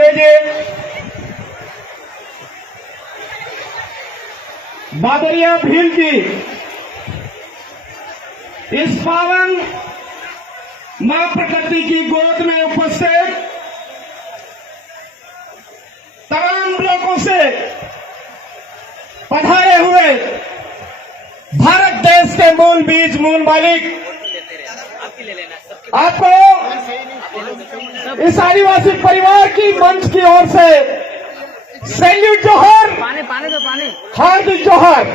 महोदय जी, बादरिया भील की इस पावन मां प्रकृति की गोद में उपस्थित तमाम लोगों से पधारे हुए भारत देश के मूल बीज मूल मालिक, आपको इस आदिवासी परिवार की मंच की ओर से सैल्यूट जोहर, हार्दिक जोहर।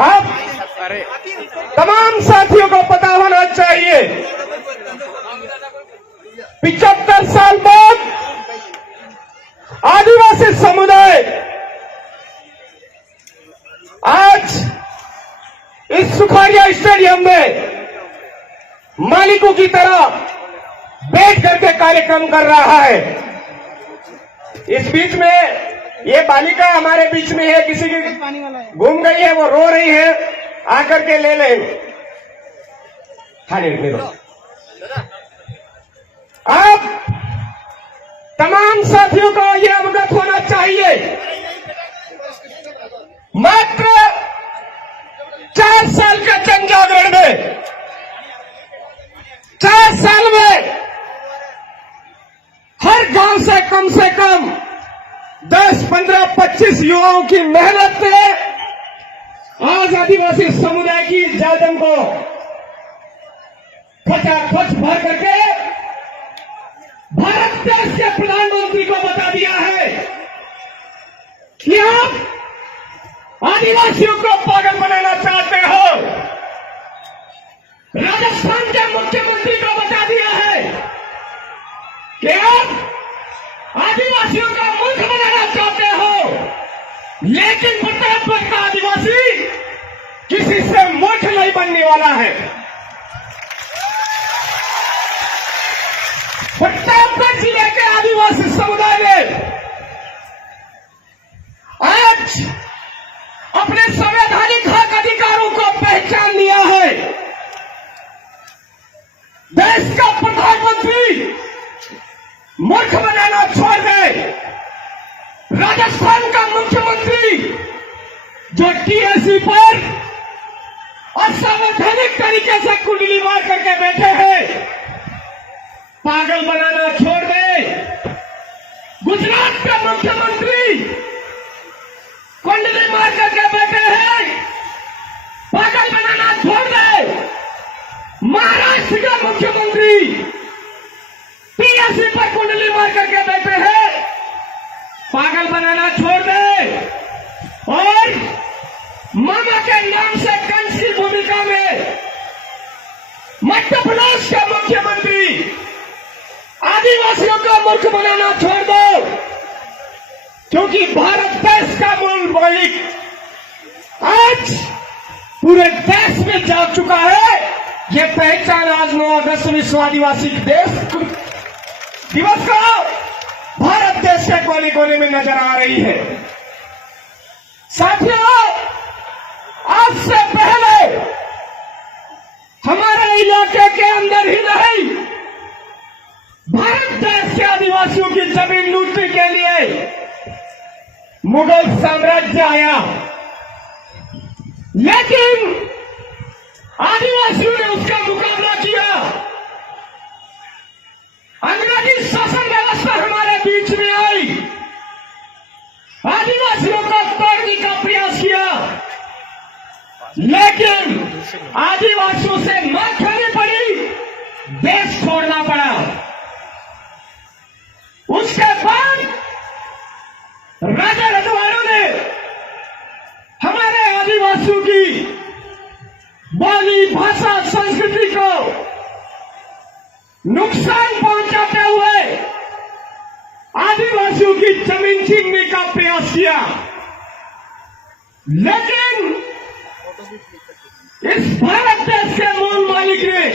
आप तमाम साथियों को पता होना चाहिए 75 साल बाद आदिवासी समुदाय आज इस सुखाड़िया स्टेडियम में मालिकों की तरह बैठ करके कार्यक्रम कर रहा है। इस बीच में ये बालिका हमारे बीच में है, किसी की घूम गई है, वो रो रही है, आकर के ले ले। आप तमाम साथियों को ये अवगत होना चाहिए, मात्र 4 साल का जन जागरण में 4 साल में हर गांव से कम 10, 15, 25 युवाओं की मेहनत से आज आदिवासी समुदाय की जादम को खचाखच भर करके भारत देश के प्रधानमंत्री को बता दिया है कि आप आदिवासियों को पागल बनाना चाहते हो। राजस्थान के मुख्यमंत्री को बता दिया है कि आप आदिवासियों का मूर्ख बनाना चाहते हो, लेकिन प्रतापगढ़ का आदिवासी किसी से मूर्ख नहीं बनने वाला है। प्रतापगढ़ जिले के आदिवासी समुदाय ने आज अपने संवैधानिक हक अधिकारों को पहचान लिया है। देश का प्रधानमंत्री मूर्ख बनाना छोड़ दे, राजस्थान का मुख्यमंत्री जो टीएससी पर असंवैधानिक तरीके से कुंडली मार करके बैठे हैं, पागल बनाना छोड़ दे। गुजरात का मुख्यमंत्री कुंडली मार करके बैठे हैं, पागल बनाना छोड़ दे। महाराष्ट्र का मुख्यमंत्री टीएससी पर कुंडली मार करके बैठे हैं, पागल बनाना छोड़ दे। और मामा के नाम से कंस की भूमिका में मध्य प्रदेश का मुख्यमंत्री आदिवासियों का मूर्ख बनाना छोड़ दो, क्योंकि भारत देश का मूल मालिक आज पूरे देश में जा चुका है। ये पहचान आज 9 अगस्त विश्व आदिवासी दिवस को भारत देश के कोने कोने में नजर आ रही है। साथियों, आज से पहले हमारे इलाके के अंदर ही नहीं, भारत देश के आदिवासियों की जमीन लूटने के लिए मुगल साम्राज्य आया, लेकिन आदिवासियों ने उसका मुकाबला किया। अंग्रेजी शासन व्यवस्था हमारे बीच में आई, आदिवासियों को तोड़ने का प्रयास किया, लेकिन आदिवासियों से मार खानी पड़ी, देश छोड़ना पड़ा। उसके बाद राजा रजवाड़ों ने हमारे आदिवासियों की बोली, भाषा, संस्कृति को नुकसान पहुंचाते हुए आदिवासियों की जमीन छीनने का प्रयास किया, लेकिन इस भारत देश के मूल मालिक ने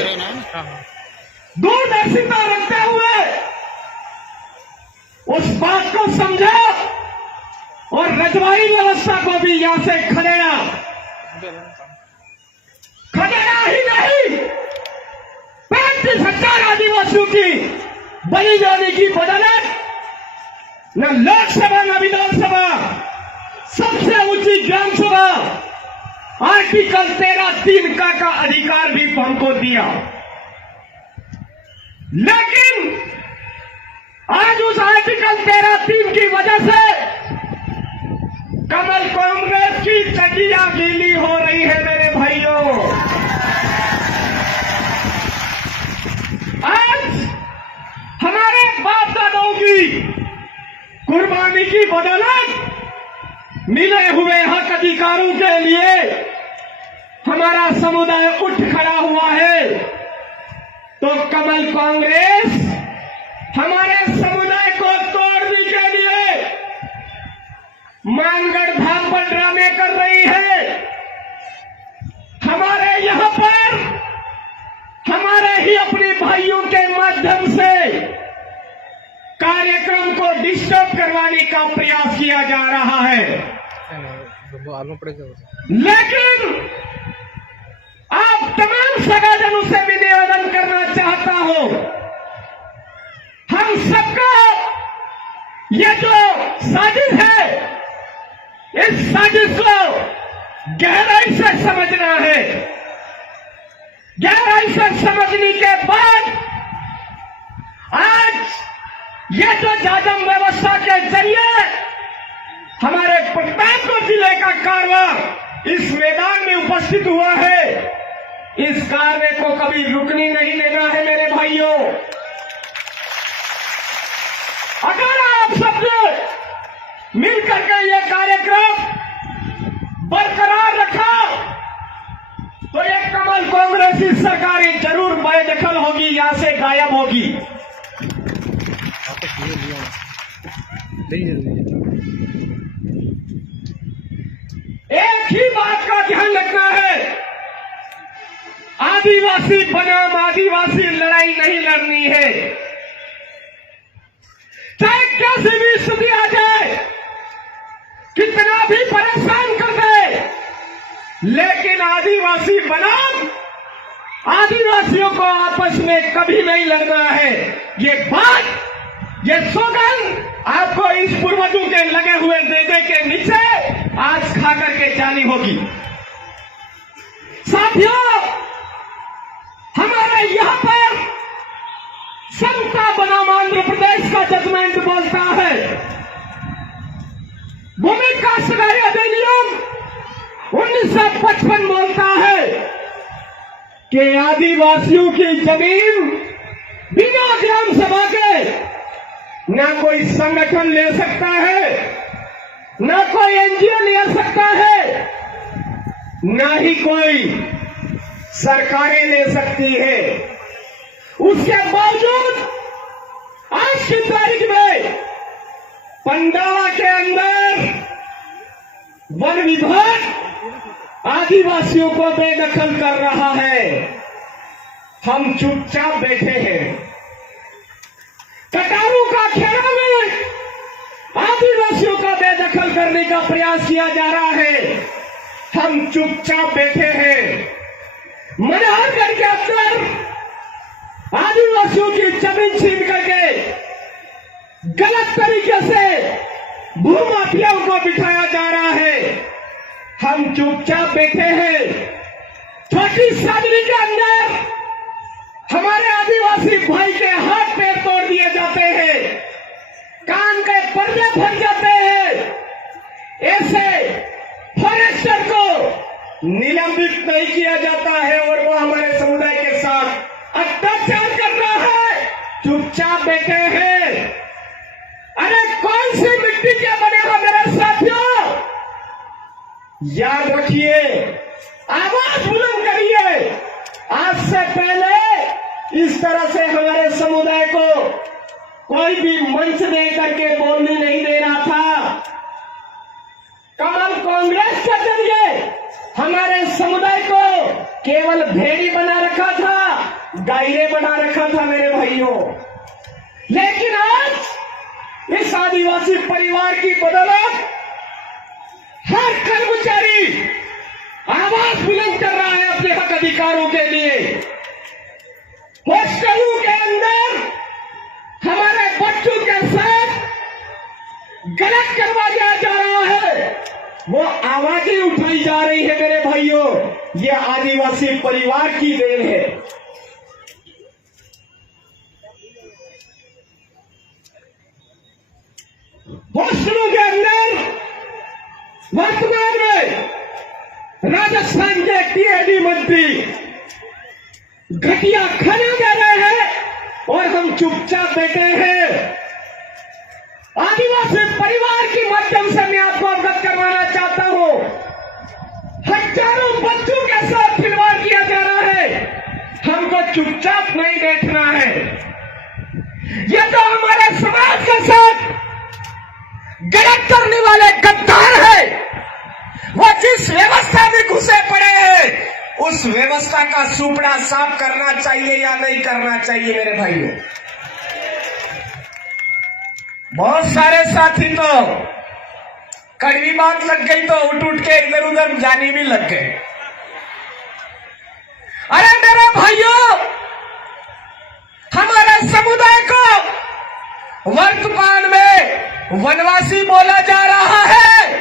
दूरदर्शिता रखते हुए उस बात को समझा और रजवाड़ी व्यवस्था को भी यहां से खदेड़ा ही नहीं, 35,000 आदिवासियों की बनी जाने की बदौलत न लोकसभा न विधानसभा, सबसे ऊंची ग्राम सभा आर्टिकल 13(3) का अधिकार भी हमको दिया। लेकिन आज उस आर्टिकल 13(3) की वजह से कमल कांग्रेस की चटिया गीली हो रही है मेरे भाइयों। आज हमारे बाप दादाओं की कुर्बानी की बदौलत मिले हुए हक अधिकारों के लिए हमारा समुदाय उठ खड़ा हुआ है, तो कमल कांग्रेस हमारे समुदाय को तोड़ने के लिए मानगढ़ धाम पर ड्रामे कर रही है। हमारे यहां पर हमारे ही अपने भाइयों के माध्यम से कार्यक्रम को डिस्टर्ब करवाने का प्रयास किया जा रहा है। लेकिन आप तमाम सगाजनों से भी निवेदन करना चाहता हूं, हम सबको ये जो साजिश है, इस साजिश को गहराई से समझना है। गहराई से समझने के बाद आज ये जो जाजम व्यवस्था के जरिए हमारे प्रतापगढ़ जिले का कारवा इस मैदान में उपस्थित हुआ है, इस कार्य को कभी रुकने नहीं देना है मेरे भाइयों। अगर आप सब मिलकर के ये कार्यक्रम बरकरार रखा तो ये कमल कांग्रेस की सरकार जरूर बेदखल होगी, यहां से गायब होगी। एक ही बात का ध्यान रखना है, आदिवासी बनाम आदिवासी लड़ाई नहीं लड़नी है। चाहे कैसी भी स्थिति आ जाए, कितना भी परेशान कर दे, लेकिन आदिवासी बनाम आदिवासियों को आपस में कभी नहीं लड़ना है। ये बात, ये सौगंध आपको इस पूर्वजों के लगे हुए देने के नीचे आज खा करके जानी होगी। साथियों, हमारे यहां पर समता बनाम आंध्र प्रदेश का जजमेंट बोलता है, भूमि का सुधार अधिनियम 1955 बोलता है कि आदिवासियों की जमीन बिना ग्राम सभा के ना कोई संगठन ले सकता है, ना कोई एनजीओ ले सकता है, ना ही कोई सरकारें ले सकती है। उसके बावजूद आज की तारीख में पंडाला के अंदर वन विभाग आदिवासियों को बेदखल कर रहा है। हम चुपचाप बैठे हैं। कटारू का खेड़ा में आदिवासियों का बेदखल करने का प्रयास किया जा रहा है, हम चुपचाप बैठे हैं। मनहरगढ़ के अंदर आदिवासियों की जमीन छीन करके गलत तरीके से भूमाफियाओं को बिठाया जा रहा है, हम चुपचाप बैठे हैं। छोटी सादरी के अंदर हमारे आदिवासी भाई के हाथ पैर तोड़ दिए जाते हैं, कान के पर्दे फट जाते हैं। ऐसे फॉरेस्टर को निलंबित नहीं किया जाता है और वो हमारे समुदाय के साथ अत्याचार कर रहा है, चुपचाप बैठे हैं। अरे कौन सी मिट्टी के बने हो मेरे साथियों, याद रखिए, आवाज बुलंद करिए। आज से पहले इस तरह से हमारे समुदाय को कोई भी मंच दे करके बोलने नहीं दे रहा था। कमल कांग्रेस के जरिए हमारे समुदाय को केवल भेड़ी बना रखा था, गायरे बना रखा था मेरे भाइयों। लेकिन आज इस आदिवासी परिवार की बदौलत हर कर्मचारी आवाज बुलंद कर रहा है अपने हक अधिकारों के लिए। हॉस्टलों के अंदर गलत करवा दिया जा रहा है, वो आवाजें उठाई जा रही है मेरे भाइयों। ये आदिवासी परिवार की देन है। होस्टलों के अंदर वर्तमान में राजस्थान के टीएडी मंत्री घटिया खाना दे रहे हैं और हम चुपचाप बैठे हैं। आदिवासी परिवार के माध्यम से मैं आपको अवगत करवाना चाहता हूं, हजारों बच्चों के साथ खिलवाड़ किया जा रहा है। हमको चुपचाप नहीं बैठना है। ये तो हमारे समाज के साथ गलत करने वाले गद्दार है। वो जिस व्यवस्था में घुसे पड़े हैं, उस व्यवस्था का सुपड़ा साफ करना चाहिए या नहीं करना चाहिए मेरे भाइयों। बहुत सारे साथी तो कड़वी बात लग गई तो उठ उठ के इधर उधर जाने भी लग गए। अरे मेरे भाइयों, हमारे समुदाय को वर्तमान में वनवासी बोला जा रहा है।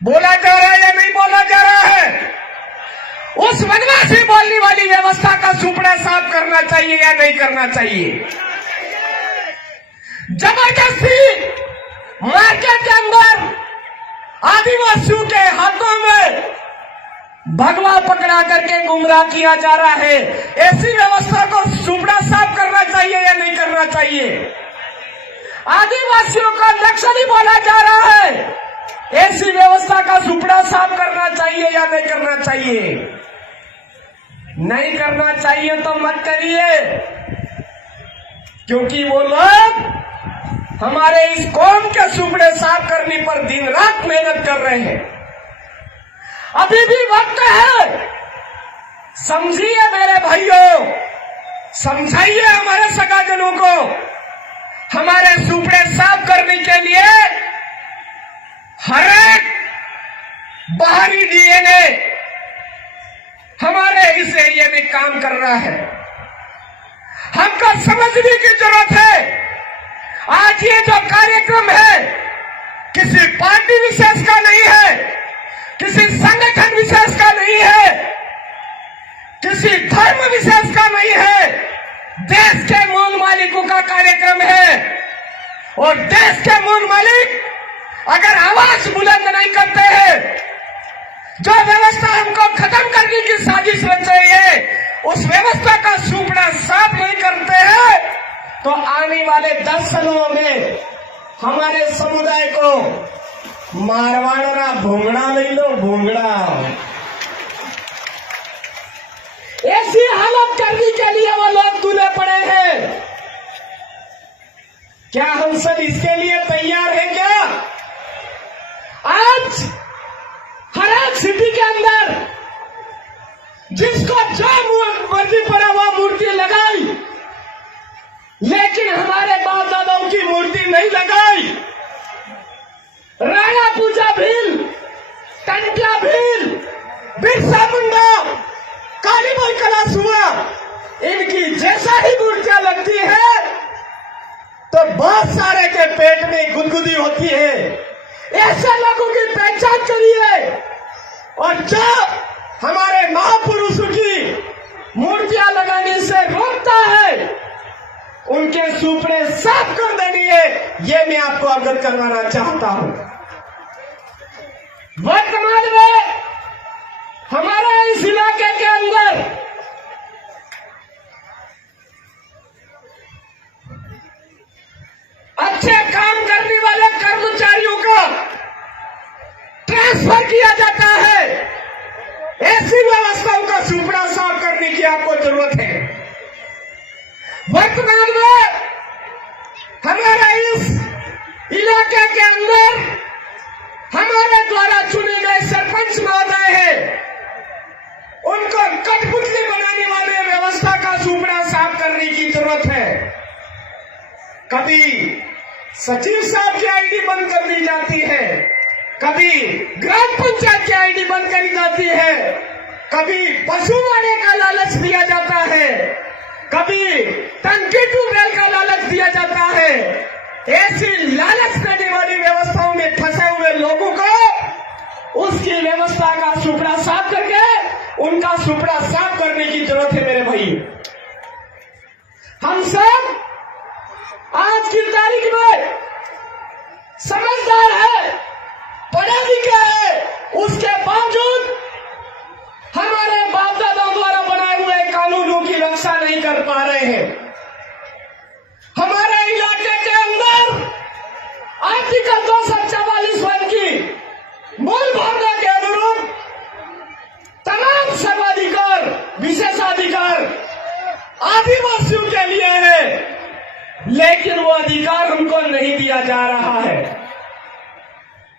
बोला जा रहा है या नहीं बोला जा रहा है? उस वनवासी बोलने वाली व्यवस्था का सुपड़ा साफ करना चाहिए या नहीं करना चाहिए? जबरदस्ती मार्केट के अंदर आदिवासियों के हाथों में भगवा पकड़ा करके गुमराह किया जा रहा है। ऐसी व्यवस्था को सुपड़ा साफ करना चाहिए या नहीं करना चाहिए? आदिवासियों का लक्ष्य नहीं बोला जा रहा है, ऐसी व्यवस्था का सुपड़ा साफ करना चाहिए या नहीं करना चाहिए? नहीं करना चाहिए तो मत करिए, क्योंकि वो लोग हमारे इस कौम के सुपड़े साफ करने पर दिन रात मेहनत कर रहे हैं। अभी भी वक्त है, समझिए मेरे भाइयों, समझाइए हमारे सगाजनों को। हमारे सुपड़े साफ करने के लिए हर एक बाहरी डीएनए हमारे इस एरिया में काम कर रहा है। हमको समझने की जरूरत है। आज ये जो कार्यक्रम है किसी पार्टी विशेष का नहीं है, किसी संगठन विशेष का नहीं है, किसी धर्म विशेष का नहीं है, देश के मूल मालिकों का कार्यक्रम है। और देश के मूल मालिक अगर आवाज बुलंद नहीं करते हैं, जो व्यवस्था हमको खत्म करने की साजिश रच रही है, उस व्यवस्था का सुपड़ा साफ नहीं करते हैं, तो आने वाले 10 सालों में हमारे समुदाय को मारवाड़ा भूंगड़ा ले लो, भूंगड़ा। ऐसी हालत करने के लिए वो लोग तुले पड़े हैं। क्या हम सब इसके लिए तैयार हैं? क्या आज हर एक सिटी के अंदर जिसको जो मर्जी पड़ा वो मूर्ति लगाई, लेकिन हमारे बाप दादाओं की मूर्ति नहीं लगाई। राणा पूजा भील, टंकिया भील, बिरसा मुंडा, काली माई कलासुआ, इनकी जैसा ही मूर्तियां लगती है तो बहुत सारे के पेट में गुदगुदी होती है। ऐसे लोगों की पहचान करिए, और जो हमारे महापुरुषों की मूर्तियां लगाने से रोकता है, उनके सुपड़े साफ कर देनी है, ये मैं आपको अवगत करवाना चाहता हूं। वर्तमान में हमारा इस इलाके के अंदर अच्छे काम करने वाले कर्मचारियों का ट्रांसफर किया जाता है। ऐसी व्यवस्थाओं का सुपड़ा साफ करने की आपको जरूरत है। वर्तमान में हमारा इस इलाके के अंदर हमारे द्वारा चुने गए सरपंच महोदय हैं, उनको कठपुतली बनाने वाले व्यवस्था का सुपड़ा साफ करने की जरूरत है। कभी सचिव साहब की आईडी बंद कर दी जाती है, कभी ग्राम पंचायत की आईडी बंद करी जाती है, कभी पशुवाड़े का लालच दिया जाता है, कभी टंकी ट्यूबवेल का लालच दिया जाता है। ऐसी लालच देने वाली व्यवस्थाओं में फंसे हुए लोगों को उसकी व्यवस्था का सुपड़ा साफ करके उनका सुपड़ा साफ करने की जरूरत है मेरे भाई। हम सब आज की तारीख में समझदार है, पढ़ा लिखा है, उसके बावजूद हमारे बाप दादाओं द्वारा बनाए हुए कानूनों की रक्षा नहीं कर पा रहे हैं। हमारे इलाके के अंदर आर्टिकल 244 की मूल भावना के अनुरूप तमाम सर्वाधिकार, विशेषाधिकार आदिवासियों के लिए है, लेकिन वो अधिकार हमको नहीं दिया जा रहा है।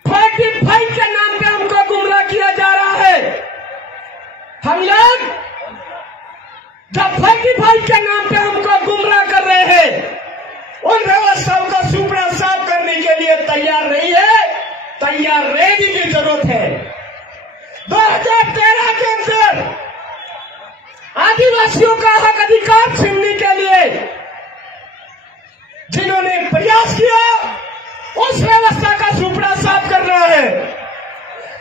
45 के नाम पे हमको गुमराह किया जा रहा है। हम लोग जब 45 के नाम पे हमको गुमराह कर रहे हैं, उन व्यवस्थाओं का सुपड़ा साफ करने के लिए तैयार नहीं है, तैयार रहने की जरूरत है। 2013 के अंदर आदिवासियों का हक अधिकार छीनने के लिए जिन्होंने प्रयास किया, उस व्यवस्था का सुपड़ा साफ करना है।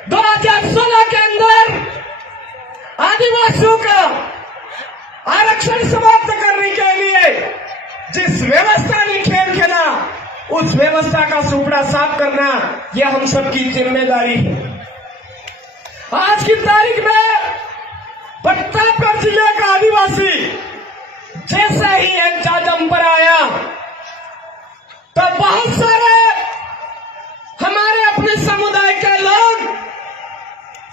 2016 के अंदर आदिवासियों का आरक्षण समाप्त करने के लिए जिस व्यवस्था ने खेल खेला, उस व्यवस्था का सुपड़ा साफ करना यह हम सबकी जिम्मेदारी है। आज की तारीख में प्रतापगढ़ जिले का आदिवासी जैसे ही एक जाजम पर आया तो बहुत सारे हमारे अपने समुदाय के लोग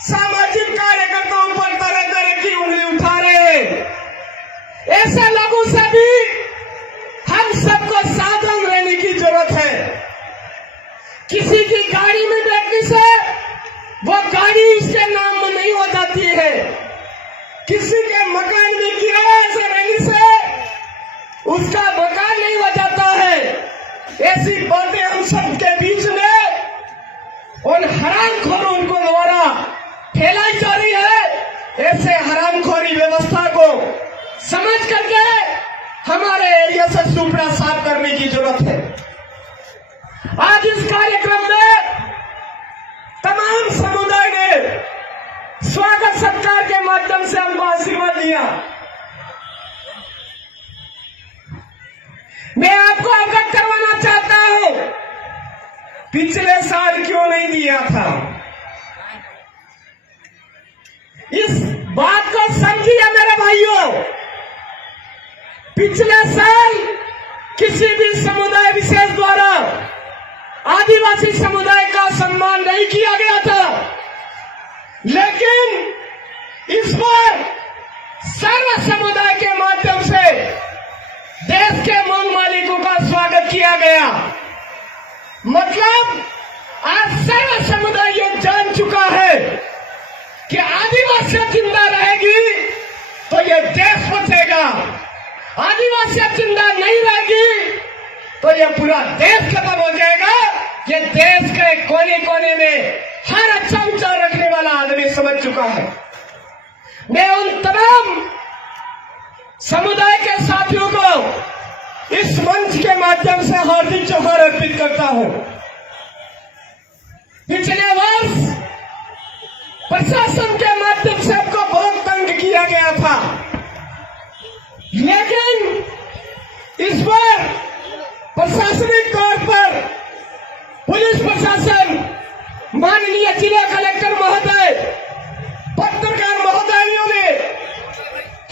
सामाजिक कार्यकर्ताओं पर तरह तरह की उंगली उठा रहे हैं। ऐसे लोगों से भी हम सबको सावधान रहने की जरूरत है। किसी की गाड़ी में बैठने से वो गाड़ी उसके नाम में नहीं हो जाती है। किसी के मकान में किराए से रहने से उसका मकान नहीं हो जाता है। ऐसी बातें हम सबके बीच में उन हरामखोरों को द्वारा फैलाई जा रही है। ऐसे हरामखोरी व्यवस्था को समझ करके हमारे एरिया से सुपड़ा साफ करने की जरूरत है। आज इस कार्यक्रम में तमाम समुदाय ने स्वागत सत्कार के माध्यम से हमको आशीर्वाद दिया। मैं आपको अवगत करवाना चाहता हूं, पिछले साल क्यों नहीं दिया था। इस बात को समझिए मेरे भाइयों। पिछले साल किसी भी समुदाय विशेष द्वारा आदिवासी समुदाय का सम्मान नहीं किया गया था, लेकिन इस बार सर्व समुदाय के माध्यम से देश के मूल मालिकों का स्वागत किया गया। मतलब आज सर्व समुदाय ये जान चुका है कि आदिवासी जिंदा रहेगी तो ये देश बचेगा, आदिवासी जिंदा नहीं रहेगी तो ये पूरा देश खत्म हो जाएगा। ये देश के कोने कोने में हर अच्छा विचार रखने वाला आदमी समझ चुका है। मैं उन तमाम समुदाय के साथियों को इस मंच के माध्यम से हार्दिक जोहार अर्पित करता हूं। पिछले वर्ष प्रशासन के माध्यम से आपको बहुत तंग किया गया था, लेकिन इस बार प्रशासनिक तौर पर पुलिस प्रशासन, माननीय जिला कलेक्टर महोदय, पत्रकार महोदयों ने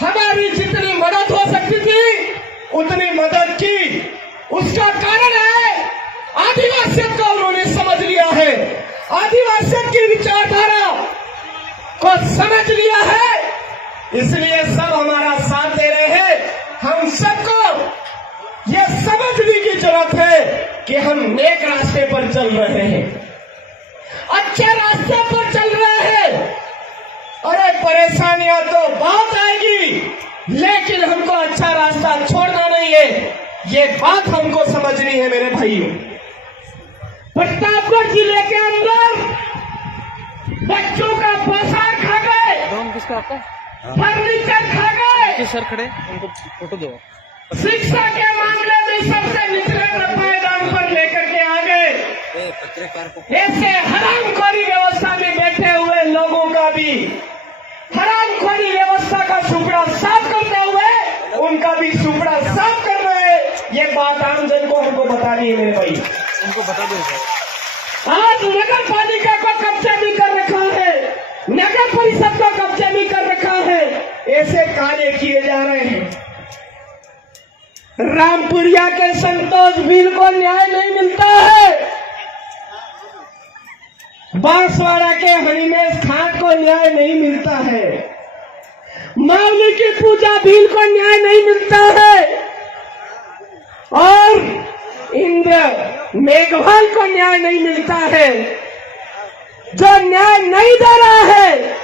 हमारी जितनी मदद हो सकती थी उतनी मदद की। उसका कारण है आदिवासियों को उन्होंने समझ लिया है, आदिवासियों की विचारधारा को समझ लिया है, इसलिए सब हमारा साथ दे रहे हैं। हम सबको यह समझने की जरूरत है कि हम नेक रास्ते पर चल रहे हैं, अच्छे रास्ते पर चल रहे हैं। अरे परेशानियां तो बहुत आएगी, लेकिन हमको अच्छा रास्ता छोड़ना नहीं है, ये बात हमको समझनी है मेरे भाइयों। प्रतापगढ़ जिले के अंदर बच्चों का पोशाक खा गए, फर्नीचर खा गए, सर खड़े उनको फोटो दो। शिक्षा के मामले में सबसे निचले पायदान पर बात आम जन को हमको बतानी है मेरे भाई। उनको बता दो सर। आज नगर पालिका को कब्जा भी कर रखा है, नगर परिषद को कब्जा भी कर रखा है, ऐसे कार्य किए जा रहे हैं। रामपुरिया के संतोष बिल को न्याय नहीं मिलता है, बांसवाड़ा के हरिमेश खान को न्याय नहीं मिलता है, मावली की पूजा भील को न्याय नहीं मिलता है, और इंद्र मेघवाल को न्याय नहीं मिलता है। जो न्याय नहीं दे रहा है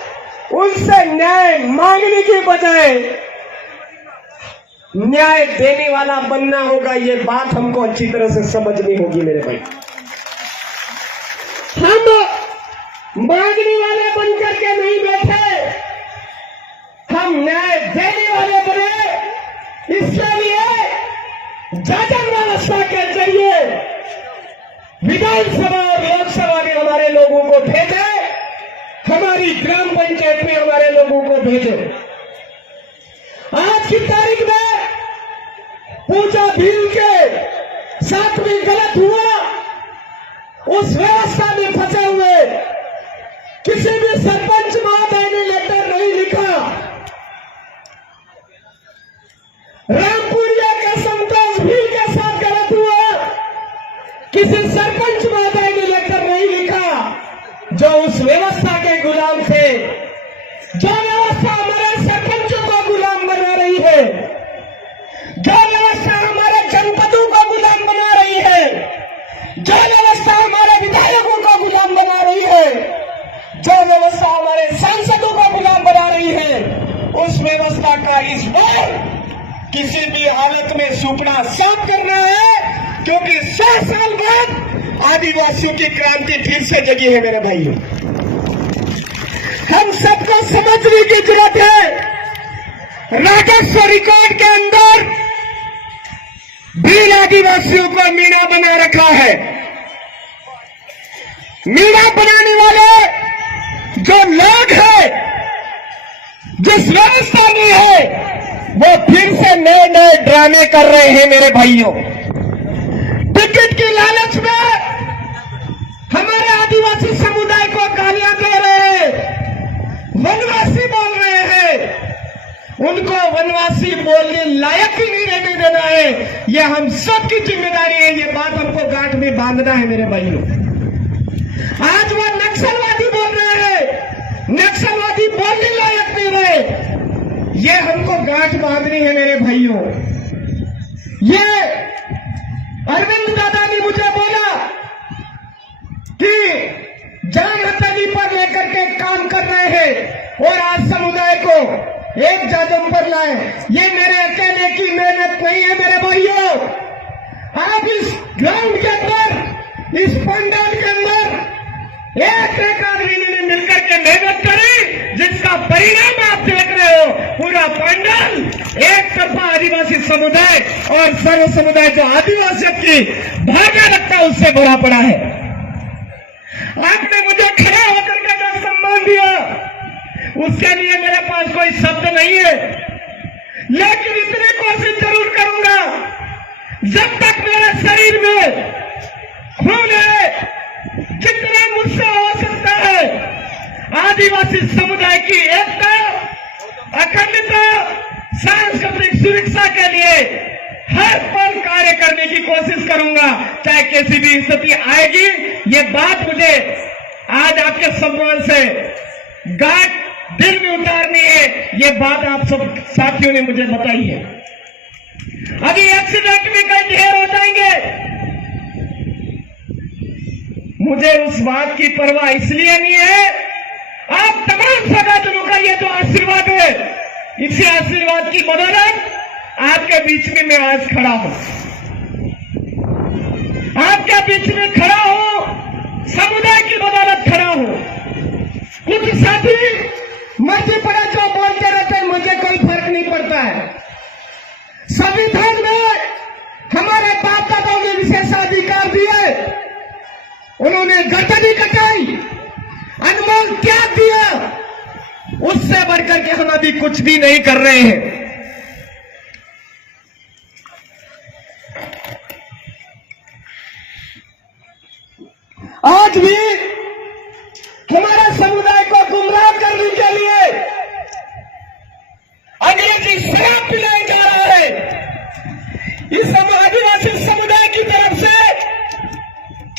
उनसे न्याय मांगने की बजाय न्याय देने वाला बनना होगा। ये बात हमको अच्छी तरह से समझनी होगी मेरे भाई। हम मांगने वाले बन करके नहीं बैठे, हम न्याय देने वाले बने। इसके लिए जाजन व्यवस्था के जरिए विधानसभा और लोकसभा में हमारे लोगों को भेजे, हमारी ग्राम पंचायत में हमारे लोगों को भेजे। आज की तारीख में पूजा भील के साथ भी गलत हुआ, उस व्यवस्था में फंसे हुए किसी भी सरपंच महोदय ने लेटर नहीं लिखा। रामपुरिया के संतोष भील के साथ गलत हुआ, किसी सरपंच महोदय ने लेटर नहीं लिखा, जो उस व्यवस्था के गुलाम थे। जो व्यवस्था हमारे सरपंचों को गुलाम बना रही है, जो व्यवस्था हमारे जनपदों को गुलाम बना रही है, जो व्यवस्था हमारे विधायकों को गुलाम बना रही है, जो व्यवस्था हमारे सांसदों को गुलाम बना रही है, उस व्यवस्था का इस बार किसी भी हालत में सुपना साफ करना है, क्योंकि 100 साल बाद आदिवासियों की क्रांति फिर से जगी है मेरे भाइयों। हम सबको समझने की जरूरत है। राजस्व रिकॉर्ड के अंदर भील आदिवासियों को मीणा बना रखा है। मीणा बनाने वाले जो लोग हैं, जिस व्यवस्था में है, वो फिर से नए नए ड्रामे कर रहे हैं मेरे भाइयों। टिकट की लालच में हमारे आदिवासी समुदाय को गालियां दे रहे हैं, वनवासी बोल रहे हैं। उनको वनवासी बोलने लायक ही नहीं रहने देना है। ये हम सबकी जिम्मेदारी है। ये बात हमको गांठ में बांधना है मेरे भाइयों। आज वो नक्सलवादी बोल रहे हैं, नक्सलवादी बोलने लायक नहीं रहे। ये हमको गांठ बांधनी है मेरे भाइयों। ये अरविंद दादा ने मुझे बोला कि जान हथेली पर लेकर के काम कर रहे हैं और आज समुदाय को एक जादम पर लाए। ये मेरे अकेले की मेहनत नहीं है मेरे भाइयों। आप इस ग्राउंड के अंदर, इस पंडाल के अंदर एक आदमी ने मिलकर के मेहनत करी, जिसका परिणाम आप देख रहे हो। पूरा पंडाल एक तरफा आदिवासी समुदाय और सर्व समुदाय जो आदिवासियों की भावना रखता है उससे भरा पड़ा है। आपने मुझे खड़ा होकर के जो सम्मान दिया, उसके लिए मेरे पास कोई शब्द नहीं है, लेकिन इतनी कोशिश जरूर करूंगा, जब तक मेरे शरीर में खून है, जितना मुझसे हो सकता है, आदिवासी समुदाय की एकता, अखंडता, सांस्कृतिक सुरक्षा के लिए हर पल कार्य करने की कोशिश करूंगा, चाहे कैसी भी स्थिति आएगी। ये बात मुझे आज आपके सम्मान से गांठ दिल में उतारनी है। ये बात आप सब साथियों ने मुझे बताई है। अभी एक्सीडेंट भी कई ढेर हो जाएंगे, मुझे उस बात की परवाह इसलिए नहीं है। आप तमाम सगाजनों का ये जो आशीर्वाद है, इसी आशीर्वाद की बदौलत आपके बीच में मैं आज खड़ा हूं, आपके बीच में खड़ा हूं, समुदाय की बदौलत खड़ा हूं। कुछ साथी मर्जी पड़ा जो बोलते रहते हैं, मुझे कोई फर्क नहीं पड़ता है। संविधान में हमारे बाप दादाओं ने विशेषाधिकार दिए, उन्होंने गर्दनी कटाई, अनमोल त्याग दिया, उससे बढ़कर के हम अभी कुछ भी नहीं कर रहे हैं। आज भी हमारे समुदाय को गुमराह करने के लिए अंग्रेजी शराब पिलाया जा रहा है। इस आदिवासी समुदाय की तरफ से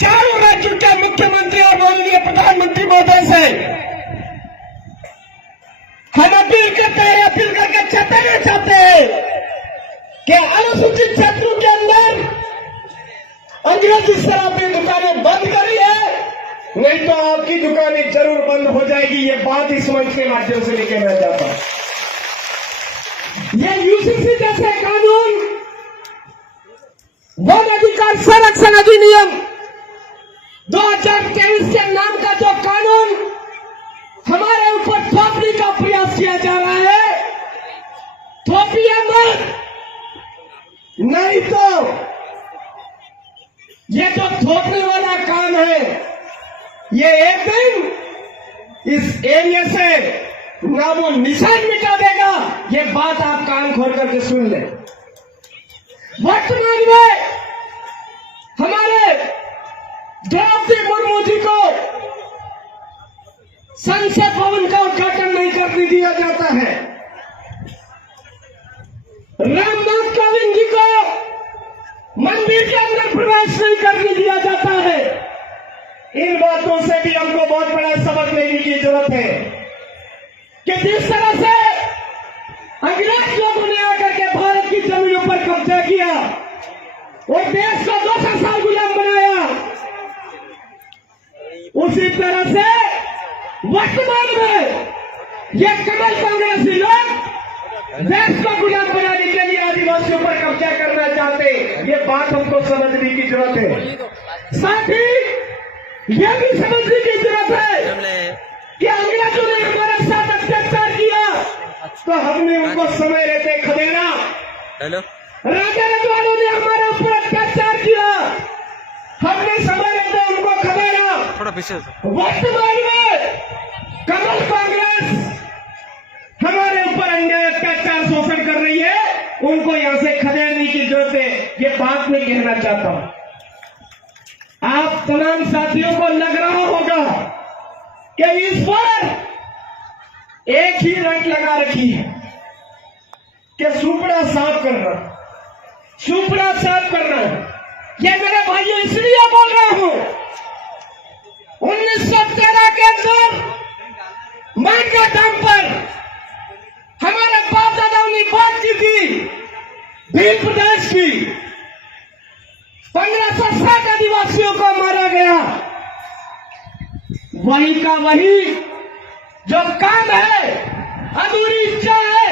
चारों राज्यों के मुख्यमंत्री और माननीय प्रधानमंत्री महोदय से हम अपील करते हैं, अपील करके चेताना चाहते हैं कि अनुसूचित क्षेत्रों के अंदर अंग्रेजी शराब की दुकानें बंद करिए, नहीं तो आपकी दुकानें जरूर बंद हो जाएगी। ये बात इस मंच के माध्यम से लेकर मैं चाहता हूं। ये यूसीसी जैसे कानून, वन अधिकार संरक्षण अधिनियम 2023 के नाम का जो कानून हमारे ऊपर थोपने का प्रयास किया जा रहा है, थोपिए मत, नहीं तो ये जो थोपने वाला काम है ये एक दिन इस एरिया से नामो निशान मिटा देगा। ये बात आप कान खोल करके सुन लें। वर्तमान में हमारे द्रौपदी मुर्मू जी को संसद भवन का उद्घाटन नहीं करने दिया जाता है। रामनाथ कोविंद जी को मंदिर के अंदर प्रवेश नहीं करने दिया जाता है। इन बातों से भी हमको बहुत बड़ा सबक लेने की जरूरत है कि जिस तरह से अंग्रेज लोगों ने आकर के भारत की जमीनों पर कब्जा किया और देश को 200 साल गुलाम बनाया, उसी तरह से वर्तमान में ये कमल कांग्रेसी लोग देश को गुलाम बनाने के लिए आदिवासियों पर कब्जा करना चाहते। ये बात हमको समझने की जरूरत है। साथ ही यह भी समझने की जरूरत है कि अंग्रेजों ने हमारे साथ अत्याचार किया तो हमने उनको समय रहते खदेड़ा। राजा रजवाड़ों ने हमारे ऊपर अत्याचार किया, हमने समय रहते उनको खदेड़ा। वर्तमान में कमल कांग्रेस हमारे ऊपर अन्याय अत्याचार शोषण कर रही है, उनको यहां से खदेड़ने की जरूरत है। ये बात मैं कहना चाहता हूं। आप तमाम साथियों को लग रहा होगा कि इस पर एक ही रट लगा रखी है कि सुपड़ा साफ करना, सुपड़ा साफ करना। ये मेरे भाइयों इसलिए बोल रहा हूं, 1913 के अंदर मांडवा डैम पर हमारे बाप दादाओं ने बात की थी भील प्रदेश की। 1560 आदिवासियों को मारा गया। वही का वही जो काम है, अधूरी इच्छा है,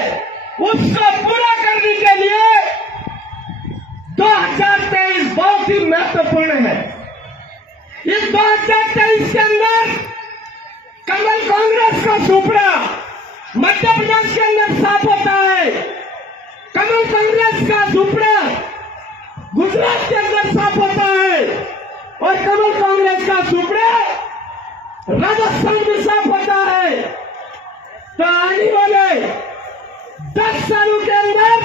उसको पूरा करने के लिए 2023 बहुत ही महत्वपूर्ण है। इस 2023 के अंदर कमल कांग्रेस का सुपड़ा मध्य प्रदेश के अंदर साफ होता है, कमल कांग्रेस का सुपड़ा गुजरात के अंदर साफ होता है और कमल कांग्रेस का सुपड़ा राजस्थान में साफ होता है। तो आने वाले 10 सालों के अंदर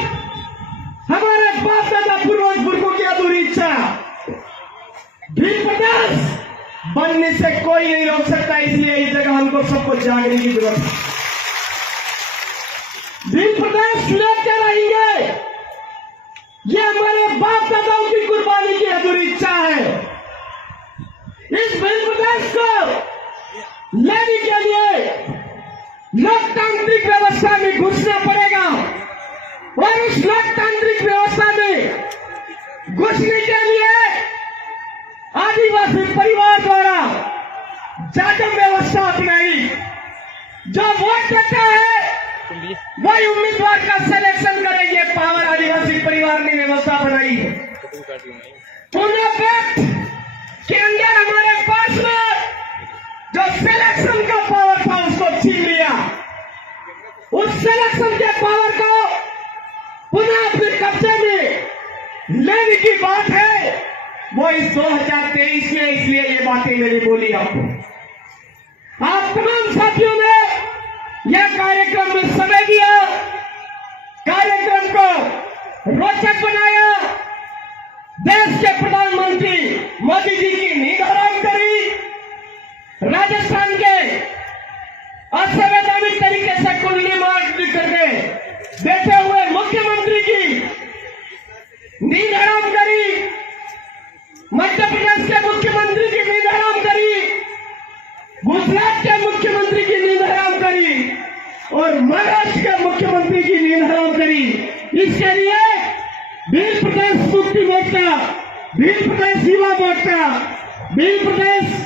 हमारे बाप दादा पूर्वज बुजुर्गों की अधूरी इच्छा भील प्रदेश बनने से कोई नहीं रोक सकता। इसलिए इस जगह हमको सबको जागने की जरूरत है। भील प्रदेश लेकर रहेंगे, ये हमारे बाप दादाओं की कुर्बानी की अधूरी इच्छा है। इस भील प्रदेश को लेने के लिए लोकतांत्रिक व्यवस्था में घुसना पड़ेगा और उस लोकतांत्रिक व्यवस्था में घुसने के लिए आदिवासी परिवार द्वारा जाटम व्यवस्था अपनाई। जो वोट देता है वही उम्मीदवार का सिलेक्शन करेंगे। पावर आदिवासी परिवार ने व्यवस्था बनाई है। पुणे पैक्ट के अंदर हमारे पास में जो सिलेक्शन का पावर था उसको छीन लिया। उस सिलेक्शन के पावर को पुनः अपने कब्जे में लेने की बात है, वो इस 2023 में। इसलिए ये बातें मैंने बोली आपको। आप तमाम साथियों ने यह कार्यक्रम में समय दिया, कार्यक्रम को रोचक बनाया, देश के प्रधानमंत्री मोदी जी की नींद हराम करी राजस्थान के असंवैधानिक तरीके से कुंडली मार करके बैठे हुए मुख्यमंत्री की नींद हराम करी, मध्य प्रदेश के मुख्यमंत्री की नींद हराम करी, गुजरात के मुख्यमंत्री की नींद हराम करी और महाराष्ट्र के मुख्यमंत्री की नींद हराम करी। इसके लिए भील प्रदेश मुक्ति मोर्चा, भील प्रदेश युवा मोर्चा, भील प्रदेश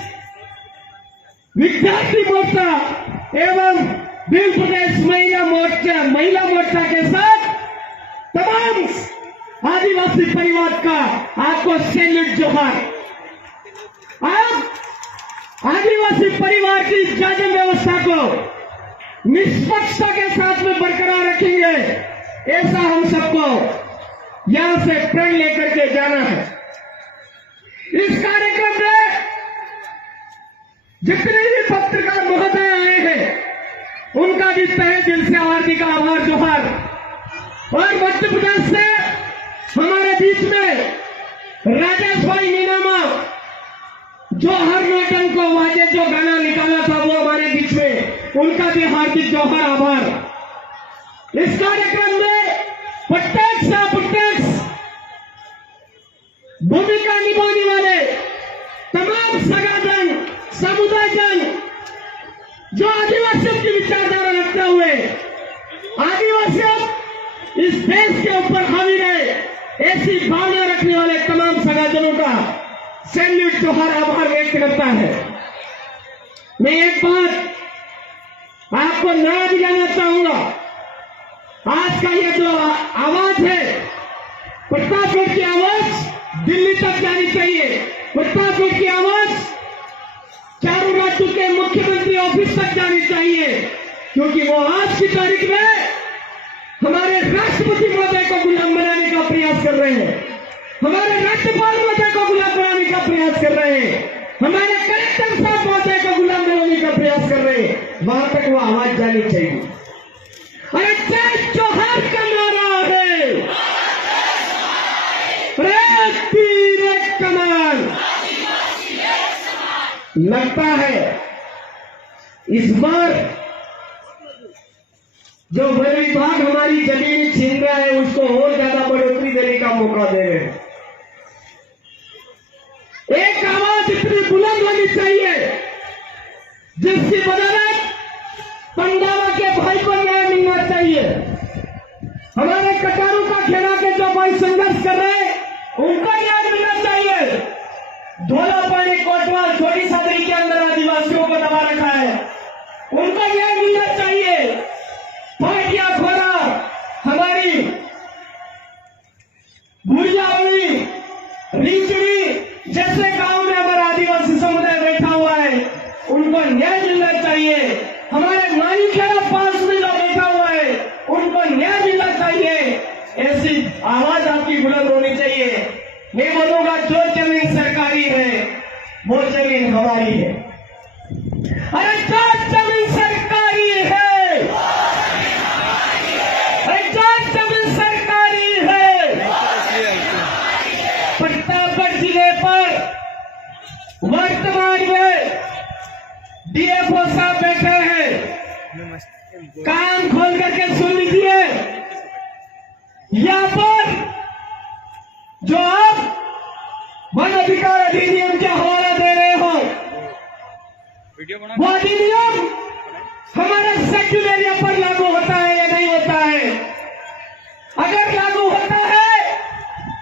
विद्यार्थी मोर्चा एवं भील प्रदेश महिला मोर्चा के साथ तमाम आदिवासी परिवार का आपको सैल्यूट जोहार। आप आदिवासी परिवार की शासन व्यवस्था को निष्पक्षता के साथ में बरकरार रखेंगे, ऐसा हम सबको यहां से प्रण लेकर के जाना है। इस कार्यक्रम में जितने भी पत्रकार महोदय आए हैं उनका भी तहे दिल से हार्दिक आभार जोहार। और मध्य प्रदेश से हमारे बीच में राजेश भाई नीनामा, जो हर नोटन को वाजे जो गाना निकाला था वो हमारे बीच में, उनका भी हार्दिक जोहार आभार। इस कार्यक्रम में प्रत्यक्ष अप्रत्यक्ष भूमिका निभाने वाले तमाम सगाजन, समुदायजन जो आदिवासियों की विचारधारा रखते हुए आदिवासियों इस देश के ऊपर हावी रहे, ऐसी भावना रखने वाले तमाम सगाजनों का सैल्यूट जोहार आभार व्यक्त करता है। मैं एक बात आपको नया दिलाना चाहूंगा। आज का ये जो आवाज है, प्रतापगढ़ की आवाज दिल्ली तक जानी चाहिए, प्रतापगढ़ की आवाज चारों राज्यों के मुख्यमंत्री ऑफिस तक जानी चाहिए, क्योंकि वो आज की तारीख में हमारे राष्ट्रपति महोदय को गुलाम बनाने का प्रयास कर रहे हैं, हमारे राज्यपाल महोदय को गुलाम बनाने का प्रयास कर रहे हैं, हमारे कलेक्टर साहब महोदय को गुलाम बनाने का प्रयास कर रहे हैं। वहां तक वो आवाज जानी चाहिए। अरे जय जोहार का नारा है, अरे तीर कमान। लगता है इस बार जो वन विभाग हमारी जमीन छीन रहा है उसको और ज्यादा बढ़ोतरी देने का मौका दे रहे हैं। एक आवाज इतनी बुलंद होनी चाहिए जिसकी बदौलत पंडावा के भाई को न्याय मिलना चाहिए, हमारे कटारू का खेड़ा के जो भाई संघर्ष कर रहे हैं उनको न्याय मिलना चाहिए। धोला पानी कोटवा छोटी सदरी के अंदर आदिवासियों को दबा रखा है, उनको न्याय मिलना चाहिए। पाटिया खोरा हमारी भुजावली, रीचड़ी जैसे गांव में हमारा आदिवासी समुदाय बैठा हुआ है, उनको न्याय मिलना चाहिए। हमारे मानी खेड़ा 5 जिला बैठा हुआ है, उनको न्याय मिलना चाहिए। ऐसी आवाज आपकी बुलंद होनी चाहिए। मैं बोलूंगा जो जमीन सरकारी है वो जमीन हमारी है। अरे जो जमीन सरकारी है, अरे जो जमीन सरकारी है। प्रतापगढ़ जिले पर वर्तमान में डीएफओ साहब बैठे हैं, कान खोल करके सुन लीजिए। यहां पर जो आप वन अधिकार अधिनियम के हवाला दे रहे हो, वो अधिनियम हमारे शेड्यूल एरिया पर लागू होता है या नहीं होता है? अगर लागू होता है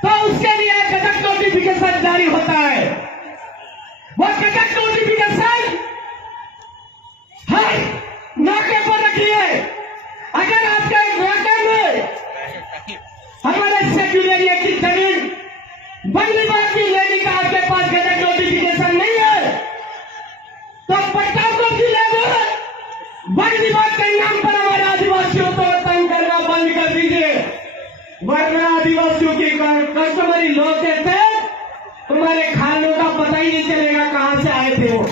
तो उसके लिए गजट नोटिफिकेशन जारी होता है। वो गजट नोटिफिकेशन हर नाके पर रखिए। अगर आपके नाके में हमारे शेड्यूल एरिया की जमीन वन विभाग की लेने का आपके पास गजट नोटिफिकेशन नहीं है तो प्रतापगढ़ जिले में वन विभाग के नाम पर हमारे आदिवासियों को तंग करना बंद कर दीजिए, वरना आदिवासियों की कस्टमरी लोग कहते हैं तुम्हारे खानों का पता ही नहीं चलेगा कहां से आए थे वो।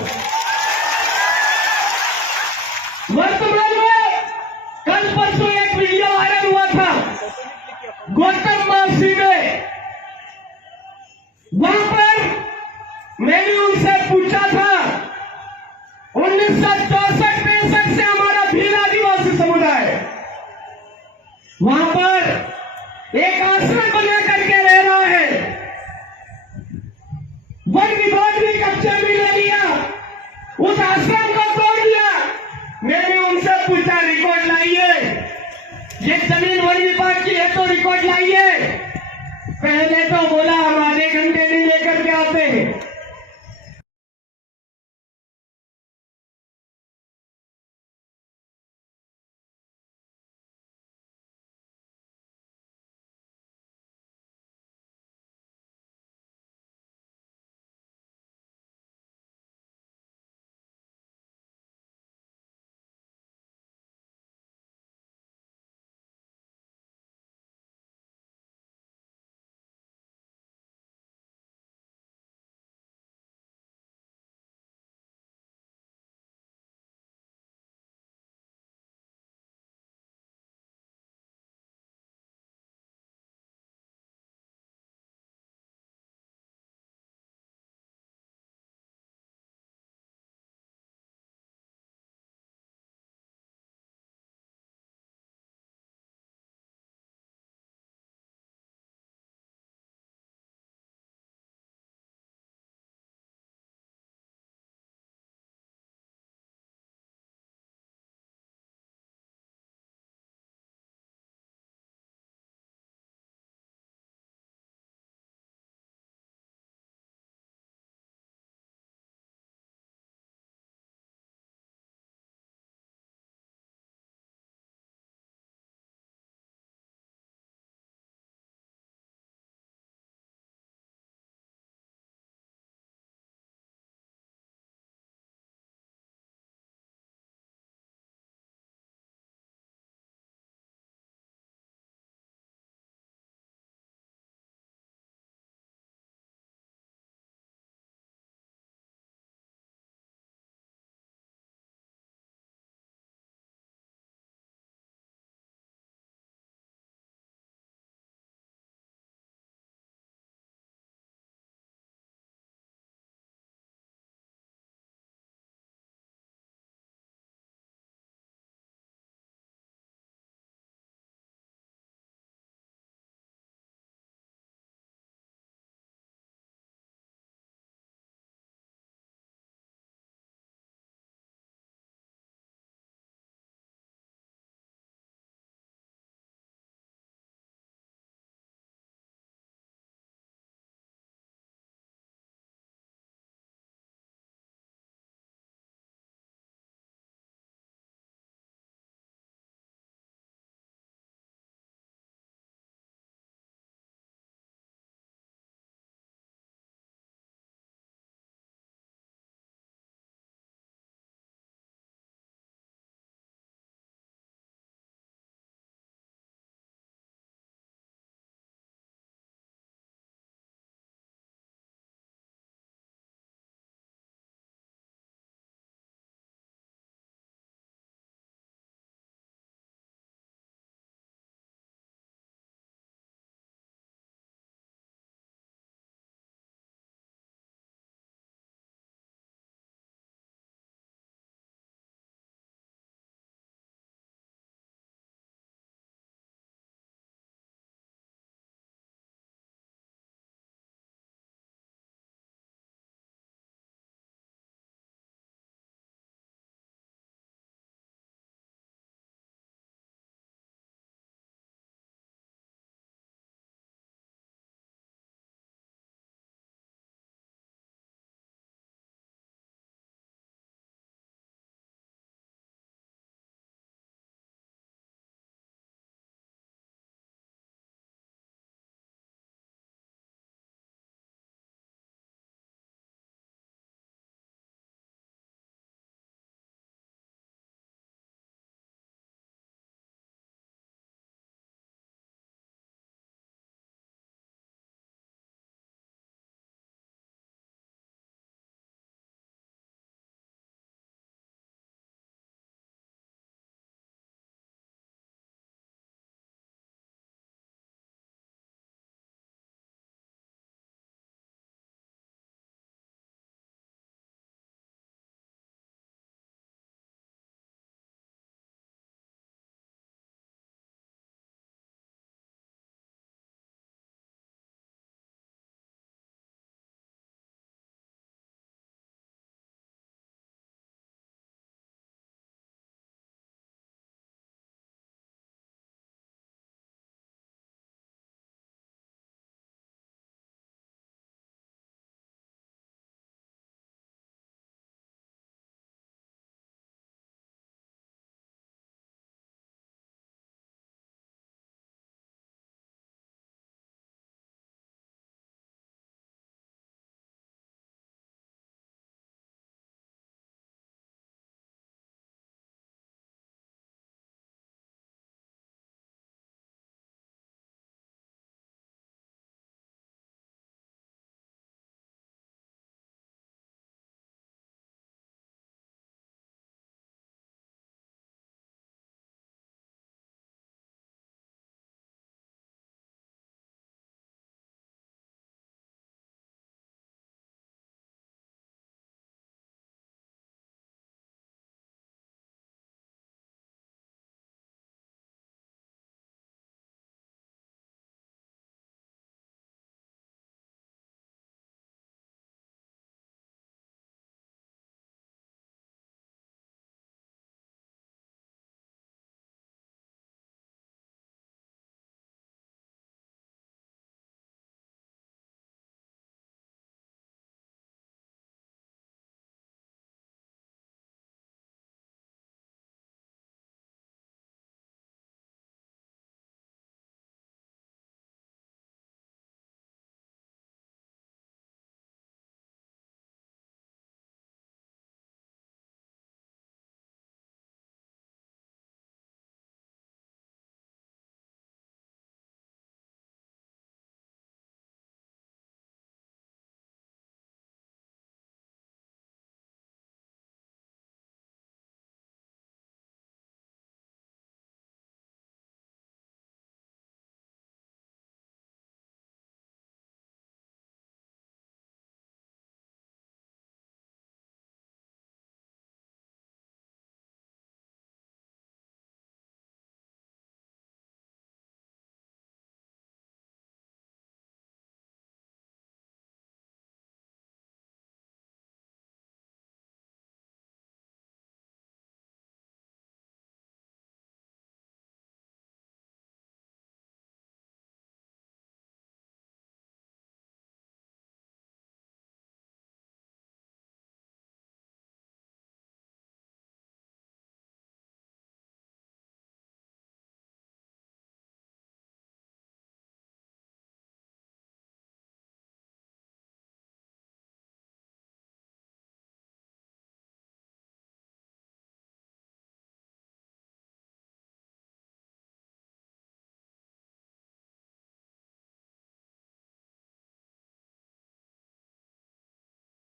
वर्तमान में कल परसों एक वीडियो वायरल हुआ था गौतम मासी में, वहां पर मैंने उनसे पूछा था, वन विभाग ने कब्जा भी ले लिया, उस आश्रम को तोड़ दिया। मैंने उनसे पूछा रिकॉर्ड लाइए, ये जमीन वन विभाग की है तो रिकॉर्ड लाइए। पहले तो बोला हमारा